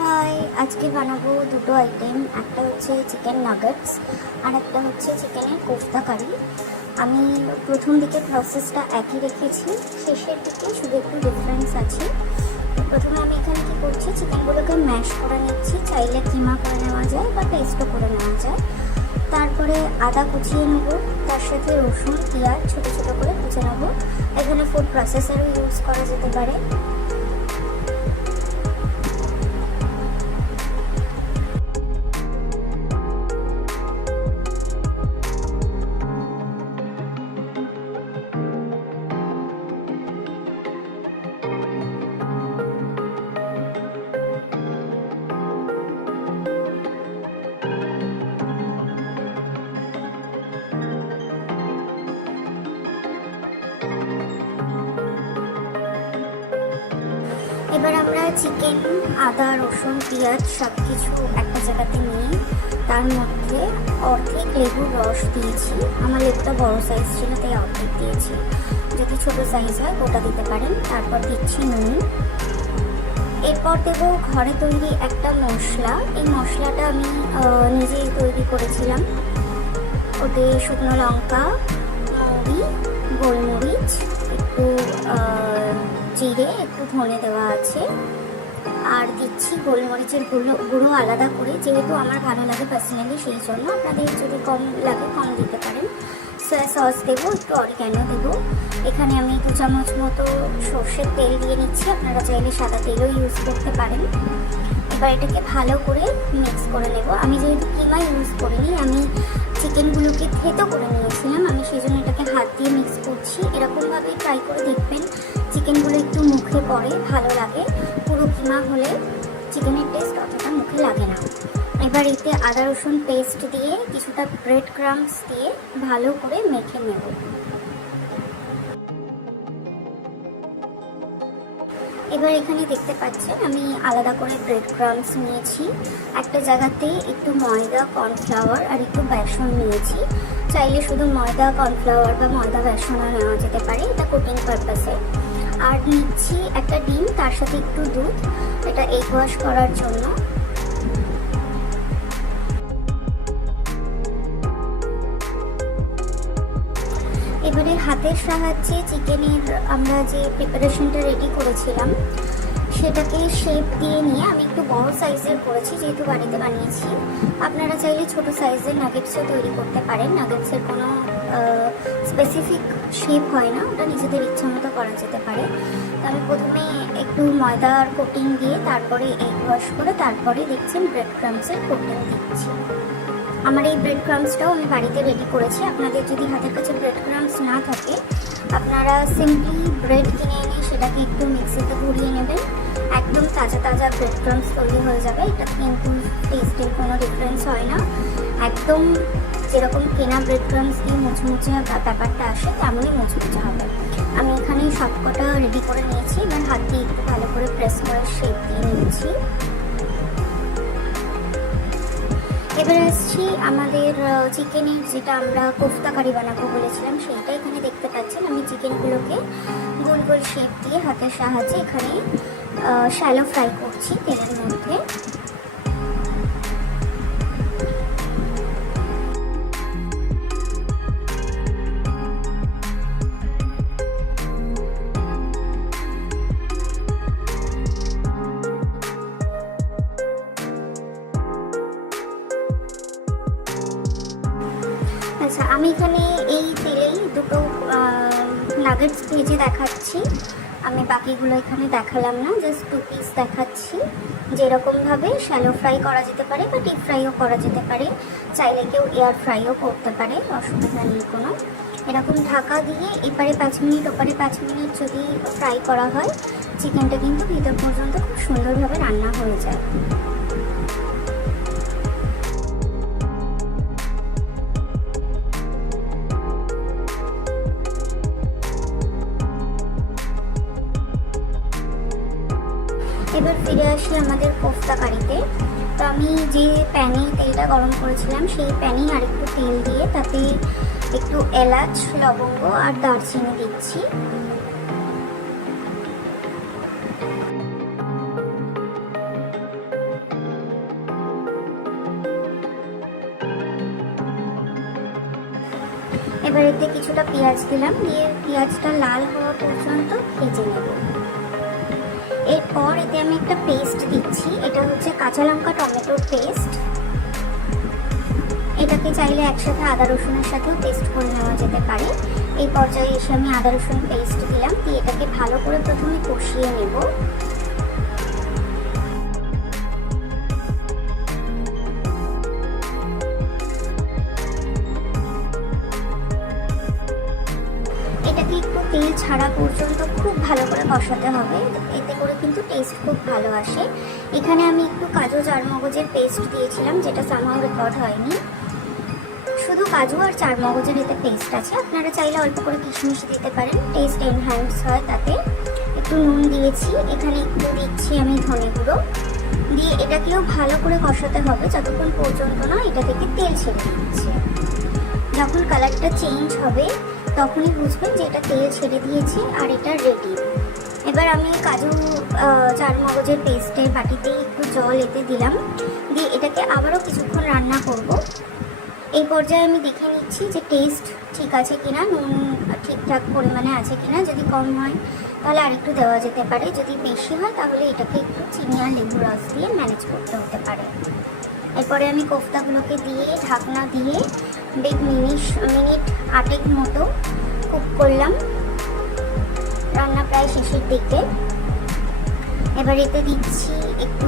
High, আজকে বানাবো দুটো আইটেম। একটা হচ্ছে চিকেন নাগেটস আর একটা হচ্ছে চিকেনের কোফতা কারি। আমি প্রথম দিকে প্রসেসটা একই রেখেছি, শেষের দিকে শুধু একটু ডিফারেন্স আছে। প্রথমে আমি এখানে কী করছি, চিকেনগুলোকে ম্যাশ করে নিচ্ছি। চাইলে কিমা করে নেওয়া যায় বা পেস্টও করে নেওয়া যায়। তারপরে আদা কুচিয়ে নেবো, তার সাথে রসুন পেঁয়াজ ছোটো ছোটো করে কুচে নেবো। এখানে ফুড প্রসেসরও ইউজ করা যেতে পারে। এবার আমরা চিকেন, আদা, রসুন, পেঁয়াজ সব কিছু একটা জায়গাতে নিয়ে তার মধ্যে অর্ধেক লেবুর রস দিয়েছি। আমার লেবুটা বড় সাইজ ছিল তাই অর্ধেক দিয়েছি, যদি ছোটো সাইজ হয় গোটা দিতে পারেন। তারপর দিচ্ছি নুন। এরপর দেবো ঘরে তৈরি একটা মশলা। এই মশলাটা আমি নিজেই তৈরি করেছিলাম। ওতে শুকনো লঙ্কা, মৌরি, গোলমরিচ, একটু জিরে, একটু ধনে দেওয়া আছে। আর দিচ্ছি গোলমরিচের গুঁড়ো আলাদা করে, যেহেতু আমার ভালো লাগে পার্সোনালি, সেই জন্য। আপনাদের যদি কম লাগে কম দিতে পারেন। সয়া সস দেবো, একটু অরিগ্যানো দেবো। এখানে আমি 2 চামচ মতো সর্ষের তেল দিয়ে নিচ্ছি, আপনারা চাইলে সাদা তেলও ইউজ করতে পারেন। এবার এটাকে ভালো করে মিক্স করে নেব। আমি যেহেতু কিমা ইউজ করিনি, আমি চিকেনগুলোকে থেতো করে নিয়েছিলাম, আমি সেই জন্য এটাকে হাত দিয়ে মিক্স করছি। এরকমভাবে ট্রাই করে দেখবেন, চিকেনগুলো একটু মুখে পড়ে, ভালো লাগে। পুরো কিমা হলে চিকেনের টেস্ট অতটা মুখে লাগে না। এবার এতে আদা রসুন পেস্ট দিয়ে কিছুটা ব্রেড ক্রাম্বস দিয়ে ভালো করে মেখে নেব। এবার এখানে দেখতে পাচ্ছেন আমি আলাদা করে ব্রেড ক্রাম্বস নিয়েছি। একটা জায়গাতে একটু ময়দা, কর্নফ্লাওয়ার আর একটু বেসন নিয়েছি। চাইলে শুধু ময়দা, কর্নফ্লাওয়ার বা ময়দা বেসনও নেওয়া যেতে পারে, এটা কোটিং পারপাসে। আর নিচ্ছি একটা ডিম, তার সাথে একটু দুধ, এটা এগ ওয়াশ করার জন্য। এবারে হাতের সাহায্যে চিকেনের আমরা যে প্রিপারেশনটা রেডি করেছিলাম সেটাকে শেপ দিয়ে নিয়ে, আমি একটু বড় সাইজের করেছি যেহেতু বাড়িতে বানিয়েছি। আপনারা চাইলে ছোট সাইজের নাগেটসও তৈরি করতে পারেন। নাগেটসের কোনো স্পেসিফিক শেপ হয় না, ওটা নিজেদের ইচ্ছা মতো করা যেতে পারে। তো আমি প্রথমে একটু ময়দার কোটিং দিয়ে তারপরে এগ ওয়াশ করে তারপরে দেখছেন ব্রেড ক্রাম্বসের কোটিং দিচ্ছি। আমার এই ব্রেড ক্রাম্বসটাও আমি বাড়িতে রেডি করেছি। আপনাদের যদি হাতের কাছে ব্রেড ক্রাম্বস না থাকে, আপনারা সিম্পলি ব্রেড কিনে এনে সেটাকে একটু মিক্সিতে ঘুরিয়ে নেবেন। একদম তাজা তাজা ব্রেড ক্রাম্বস তৈরি হয়ে যাবে। এটা কিন্তু টেস্টের কোনো ডিফারেন্স হয় না, একদম যেরকম কেনা ব্রেড ক্রাম্বস দিয়ে মুচমুচে ব্যাপারটা আসে তেমনই মুচমুচে হবে। আমি এখানে সবকটা রেডি করে নিয়েছি। এবার হাত দিয়ে একটু ভালো করে প্রেস করে শেপ দিয়ে নিয়েছি। এবার আসছি আমাদের চিকেনের, যেটা আমরা কোফতা কারি বানাবো বলেছিলাম, সেইটা এখানে দেখতে পাচ্ছেন। আমি চিকেনগুলোকে গোল গোল শেপ দিয়ে হাতের সাহায্যে এখানে শ্যালো ফ্রাই করছি তেলের মধ্যে। আচ্ছা, আমি এখানে এই তেলেই দুটো নাগেটস ভেজে দেখাচ্ছি। আমি বাকিগুলো এখানে দেখালাম না, জাস্ট 2 পিস দেখাচ্ছি। যেরকমভাবে শ্যালো ফ্রাই করা যেতে পারে বা ডিপ ফ্রাইও করা যেতে পারে, চাইলে কেউ এয়ার ফ্রাইও করতে পারে, অসুবিধা নেই কোনো। এরকম ঢাকা দিয়ে এপারে 5 মিনিট ওপারে 5 মিনিট যদি ফ্রাই করা হয়, চিকেনটা কিন্তু ভিতর পর্যন্ত খুব সুন্দরভাবে রান্না হয়ে যায়। এবার ফিরে আসি আমাদের কোফতা কারিতে। তো আমি যে প্যানে তেলটা গরম করেছিলাম সেই প্যানেই আরেকটু তেল দিয়ে তাতে একটু এলাচ, লবঙ্গ আর দারচিনি দিচ্ছি। এবার এতে কিছুটা পেঁয়াজ দিলাম, দিয়ে পেঁয়াজটা লাল হওয়া পর্যন্ত ভেজে নেব। এরপর এতে আমি একটা পেস্ট দিচ্ছি, এটা হচ্ছে কাঁচা লঙ্কা টমেটোর পেস্ট। এটাকে চাইলে একসাথে আদা রসুনের সাথেও পেস্ট করে নেওয়া যেতে পারে। এই পর্যায়ে এসে আমি আদা রসুন পেস্ট দিলাম, দিয়ে এটাকে ভালো করে প্রথমে কষিয়ে নেব। এটাকে একটু তেল ছাড়া পর্যন্ত খুব ভালো করে কষাতে হবে, এতে করে কিন্তু টেস্ট খুব ভালো আসে। এখানে আমি একটু কাজু চারমগজের পেস্ট দিয়েছিলাম, যেটা সামহাও রেকর্ড হয়নি। শুধু কাজু আর চারমগজের এতে পেস্ট আছে, আপনারা চাইলে অল্প করে কিশমিশ দিতে পারেন, টেস্ট এনহ্যান্স হয় তাতে। একটু নুন দিয়েছি, এখানে একটু দিচ্ছি আমি ধনে গুঁড়ো, দিয়ে এটাকেও ভালো করে কষাতে হবে যতক্ষণ পর্যন্ত না এটা থেকে তেল ছেড়ে দিচ্ছে। যখন কালারটা চেঞ্জ হবে তখনই বুঝবেন যে এটা তেল ছেড়ে দিয়েছে আর এটা রেডি। এবার আমি কাজু চারমগজের পেস্টের বাটিতে একটু জল এতে দিলাম, দিয়ে এটাকে আবারও কিছুক্ষণ রান্না করব। এই পর্যায়ে আমি দেখে নিচ্ছি যে টেস্ট ঠিক আছে কিনা, নুন ঠিকঠাক পরিমাণে আছে কিনা। যদি কম হয় তাহলে আরেকটু দেওয়া যেতে পারে, যদি বেশি হয় তাহলে এটাকে একটু চিনি আর লেবু রস দিয়ে ম্যানেজ করতে হতে পারে। এরপরে আমি কোফতাগুলোকে দিয়ে ঢাকনা দিয়ে মিনিট 8 মতো কুক করলাম। রান্না প্রায় শেষের দিকে। এবার এতে দিচ্ছি একটু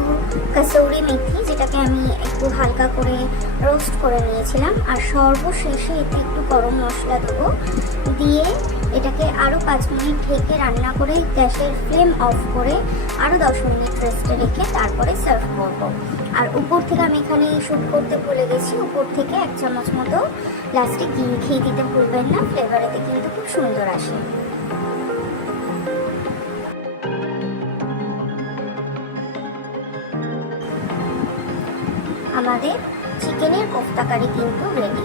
কাসৌরি মেথি, যেটাকে আমি একটু হালকা করে রোস্ট করে নিয়েছিলাম, আর সর্বশেষে এতে একটু গরম মশলা দেবো। দিয়ে এটাকে আরও 5 মিনিট ঢেকে রান্না করে গ্যাসের ফ্লেম অফ করে আরও 10 মিনিট রেস্টে রেখে তারপরে সার্ভ করব। আর উপর থেকে আমি এখানে শুট করতে ভুলে গেছি, উপর থেকে 1 চামচ মতো লাস্টে ঘি দিতে ভুলবেন না, ফ্লেভার এতে কিন্তু খুব সুন্দর আসে। আমাদের চিকেনের কোফতা কারি কিন্তু রেডি।